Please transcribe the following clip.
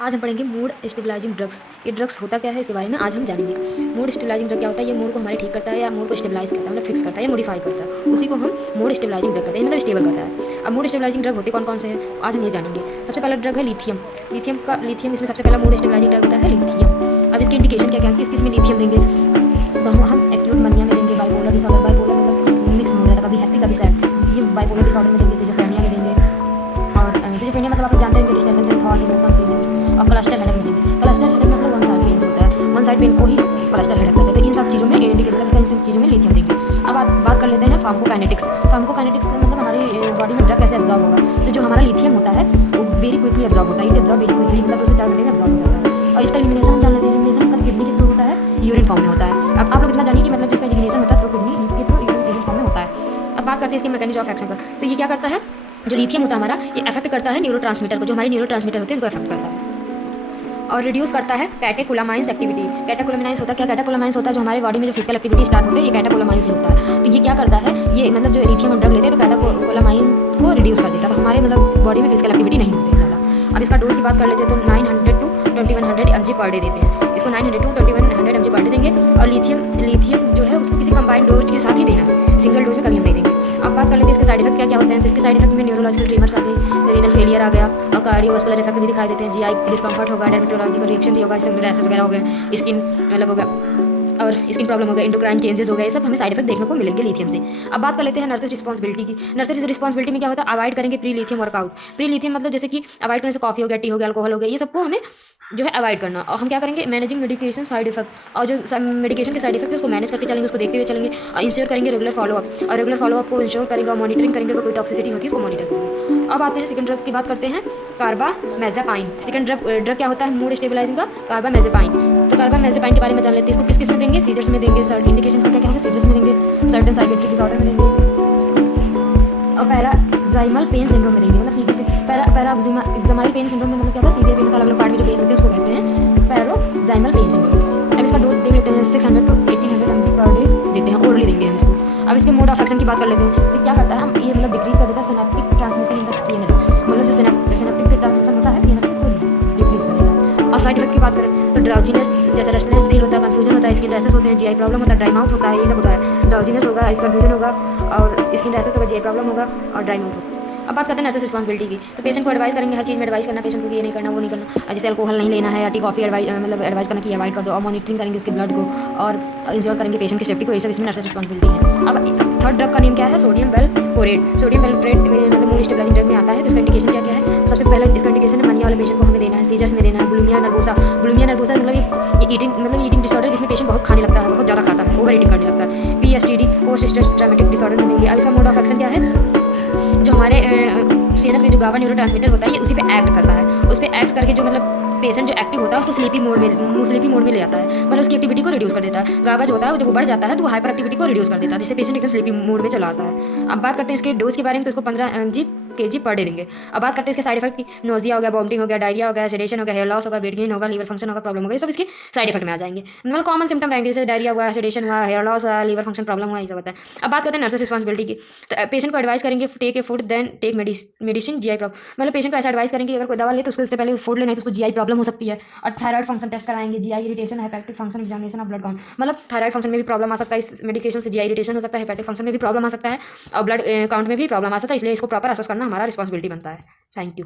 आज हम पढ़ेंगे मूड स्टेबलाइजिंग ड्रग्स। ये ड्रग्स होता क्या है इसके बारे में आज हम जानेंगे। मूड स्टेबलाइजिंग ड्रग क्या होता है? ये मूड को हमारे ठीक करता है या मूड को स्टेबलाइज करता है, मतलब फिक्स करता है या मॉडिफाई करता है, उसी को हम मूड स्टेबलाइजिंग ड्रग कहते हैं, मतलब स्टेबल करता है। अब मूड स्टेबलाइजिंग ड्रग होते कौन कौन से हैं आज हम ये जानेंगे। सबसे पहला ड्रग है लिथियम। लिथियम इसमें सबसे पहला मूड स्टेबलाइजिंग ड्रग होता है लिथियम। अब इसके इंडिकेशन क्या क्या है, किस किस में लिथियम देंगे, तो हम एक्यूट मनिया में देंगे, बाइपोलर डिसऑर्डर, बाइपोलर मतलब मिक्स मूड रहता है, कभी हैप्पी कभी सैड, ये बाइपोलर डिसऑर्डर में देंगे, सिजोफ्रेनिया में देंगे, और सिजोफ्रेनिया मतलब आप लोग जानते हैं कि disturbance in thought emotion feelings, और क्लस्टर हेडेक में देंगे। क्लस्टर हेडेक मतलब वन साइड पेन होता है, वन साइड पेन को ही क्लस्टर हेडेक कहते हैं। तो इन सब चीज़ों में इंडिकेशन, इन सब चीज़ों में लिथियम देंगे। अब बात कर लेते हैं फार्माकोकाइनेटिक्स। फार्माकोकाइनेटिक्स मतलब हमारी बॉडी में ड्रग कैसे एब्जॉर्ब होगा। तो जो हमारा लिथियम होता है वो वेरी क्विकली एब्जॉर्ब होता है, इट एब्जॉर्ब वेरी क्विकली, मतलब 2 से 4 घंटे में एब्जॉर्ब हो जाता है। और इसका एलिमिनेशन हम जान लेते हैं, एलिमिनेशन इसका किडनी के थ्रू होता है, यूरिन फॉर्म में होता है। अब आप लोग इतना जानिए कि मतलब जिसका एलिमिनेशन होता है थ्रू किडनी के थ्रू यूरिन फॉर्म में होता है। अब बात करते हैं इसके मैकेनिज्म ऑफ एक्शन का। तो ये क्या करता है, जो लिथियम होता है हमारा, ये अफेक्ट करता है न्यूरोट्रांसमीटर को, जो हमारे न्यूरोट्रांसमीटर होते हैं उनको अफेक्ट करता है, और रिड्यूस करता है कैटेकोलामाइंस एक्टिविटी। कैटेकोलामाइंस होता है क्या, कैटेकोलामाइंस होता है जो हमारे बॉडी में जो फिजिकल एक्टिविटी स्टार्ट होती है, ये कैटेकोलामाइंस से होता है। तो ये क्या करता है, ये मतलब जो लिथियम हम ड्रग लेते हैं तो कैटेकोलामाइन को रिड्यूस कर देता है, तो हमारे मतलब बॉडी में फिजिकल एक्टिविटी नहीं होती है ज़्यादा। अब इसका डोज की बात कर लेते हैं तो 900 to 2100 mg पर डे देते हैं, इसको 900 to 2100 mg पर डे देंगे। और लिथियम जो है उसको किसी कंबाइंड डोज के साथ ही देना है, सिंगल डोज में कभी हम नहीं देंगे। अब बात कर लेते हैं इसके साइड इफेक्ट क्या क्या होते हैं। तो इसके साइड इफेक्ट में न्यूरोलॉजिकल ट्रीमर्स आ गए, रीनल फेलियर आ गया, और कार्डियोवास्कुलर इफेक्ट भी दिखाई देते हैं, जीआई डिस्कम्फर्ट होगा, डर्मेटोलॉजिकल रिएक्शन भी होगा, रैशेस वगैरह हो गए, स्किन मतलब होगा और स्किन प्रॉब्लम हो गया, इंडोक्राइन चेंजेस हो गए, ये सब हमें साइड इफेक्ट देखने को मिलेंगे लिथियम से। अब बात कर लेते हैं नर्सेज रिस्पॉन्सिबिलिटी की। नर्सेज रिस्पॉन्सिबिलिटी में क्या होता है, अवॉइड करेंगे pre lithium workout. Pre lithium मतलब जैसे कि अवॉइड करने से कॉफी हो गया, टी हो गया, अल्कोहल हो गया, ये सबको हमें जो है अवॉइड करना। और हम क्या करेंगे, मैनेजिंग मेडिकेशन साइड इफेक्ट, और जो मेडिकेशन के साइड इफेक्ट है उसको मैनेज करके चलेंगे, उसको देखते हुए चलेंगे, और इंश्योर करेंगे रेगुलर फॉलोअप, और रेगुलर फॉलोअप को इंश्योर करेंगे और मॉनिटरिंग करेंगे, अगर कोई टॉक्सिसिटी होती है उसको मॉनिटर करेंगे। अब आते हैं सेकंड ड्रग की बात करते हैं, कार्बामेज़ेपाइन। सेकंड ड्रग क्या होता है मूड स्टेबलाइजिंग का, कार्बामेज़ेपाइन। तो कार्बामेज़ेपाइन के बारे में जान लेते हैं, इसको किस किस में देंगे, सीजर्स में देंगे, इंडिकेशंस क्या क्या होंगे, सीजर्स में देंगे, सर्टेन साइकेट्रिक डिसऑर्डर में देंगे, और पैराक्साइमल पेन सिंड्रोम में देंगे, मतलब पैराक्साइमल पेन सिंड्रोम में मतलब क्या होता है, सीवियर पेन का अलग अलग पार्ट में जो पेन होते हैं उसको कहते हैं पैराक्साइमल पेन सिंड्रोम। अब इसका डोज देख लेते हैं, 600 to 1800 mg पर डे देते हैं, ओरली देंगे हम इसको। अब इसके मोड ऑफ एक्शन की बात कर लेते हैं। तो क्या करता है, हम ये मतलब डिक्रीज कर देता है synaptic transmission in the CNS, मतलब जो सिनेप्टिक ट्रांसमिशन होता है सीएनएस उसको डिक्रीज कर देता है। अब साइड इफेक्ट की बात करें तो ड्राउजीनेस, जैसे रेस्टलेस फील होता है, कंफ्यूजन होता है, स्किन रैशेस होते हैं, जीआई प्रॉब्लम होता है, ड्राई माउथ होता है, ये सब होता है। ड्राउजीनेस होगा, कंफ्यूजन होगा, और स्किन रैशेस होगा, जीआई प्रॉब्लम होगा, और ड्राई माउथ होगा। अब बात करते हैं नर्सेस रिस्पॉन्सिबिलिटी की। तो पेशेंट को एडवाइस करेंगे, हर चीज़ में एडवाइस करना पेशेंट को, ये नहीं करना वो नहीं करना, जैसे अल्कोहल नहीं लेना है या टी कॉफी मतलब एडवाइस करना कि अवॉइड कर दो, और मॉनिटरिंग करेंगे उसके ब्लड को, और इंश्योर करेंगे पेशेंट की सेफ्टी को, ये सब इसमें नर्सेस रिस्पॉन्सिबिलिटी है। अब थर्ड ड्रग का नेम क्या है, सोडियम वेलपोरेट। सोडियम वेलपोरेट मतलब मूड स्टेबलाइजिंग ड्रग में आता है। तो इसका इंडिकेशन क्या क्या है, सबसे पहले इसका इंडिकेशन है मनिया वाले पेशेंट को हमें देना है, सीजर्स में देना है, बुलिमिया नर्वोसा। बुलिमिया नर्वोसा मतलब ईटिंग डिसऑर्डर जिसमें पेशेंट बहुत खाने लगता है, बहुत ज़्यादा खाता है, ओवर ईटिंग करने लगता है। पीएसटीडी पोस्ट स्ट्रेस ट्रॉमेटिक डिसऑर्डर में देंगे। अब इसका मोड ऑफ एक्शन क्या है, जो हमारे सीएनएस में जो गाबा न्यूरोट्रांसमीटर होता है ये उसी पे एक्ट करता है, उस पर एक्ट करके जो मतलब पेशेंट जो एक्टिव होता है उसको स्लीपी मोड में ले जाता है, मतलब उसकी एक्टिविटी को रिड्यूस कर देता है। गाबा जो होता है जब वो बढ़ जाता है तो वो हाइपर एक्टिविटी को रिड्यूस कर देता है, जिससे पेशेंट एकदम स्लीपी मोड में चला आता है। अब बात करते हैं इसके डोज के बारे में, तो इसको 15 kg पर डे देंगे। अब बात करते हैं इसके साइड इफेक्ट की, नोजिया हो गया, वॉमिटिंग हो गया, डायरिया हो गया, सेडेशन हो गया, हेयर लॉस होगा, वेट गेन होगा, लीवर फंक्शन होगा, प्रॉब्लम होगा, ये सब इसके साइड इफेक्ट में आ जाएंगे। मतलब कॉमन सिम्टम रहेंगे, जैसे डायरिया हुआ, सेडेशन हुआ, हेयर लॉस हुआ, लीवर फंक्शन प्रॉब्लम हुआ, ये सब होता है। अब बात करते हैं नर्सेस रिस्पॉन्सिबिलिटी की। तो पेशेंट को एडवाइस करेंगे take a food then take medicine, GI problem, मतलब पेशेंट को ऐसा एडवाइस करेंगे अगर कोई दवा ले तो उसको इससे पहले फूड लेना है तो उसको जीआई प्रॉब्लम हो सकती है, और थायराइड फंक्शन टेस्ट कराएंगे, GI irritation, hepatic function examination of blood count, मतलब थायराइड फंक्शन में भी प्रॉब्लम आ सकता है, इस मेडिकेशन से जीआई इरिटेशन हो सकता है, हेपेटिक फंक्शन में भी प्रॉब्लम आ सकता है, और ब्लड काउंट में भी प्रॉब्लम आ सकता है, इसलिए इसको प्रॉपर असेस करना हमारा रिस्पॉन्सिबिलिटी बनता है। Thank you.